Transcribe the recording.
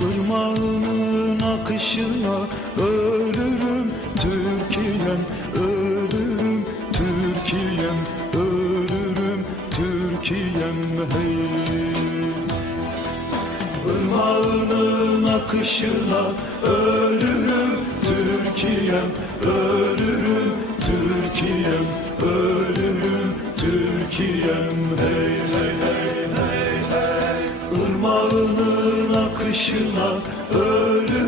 Irmağının akışına ölürüm Türkiye'm, ölürüm Türkiye'm, ölürüm Türkiye'm hey. Irmağının akışına ölürüm Türkiye'm, ölürüm Türkiye'm, ölürüm Türkiye'm hey hey hey hey hey. Irmağının akışına ölürüm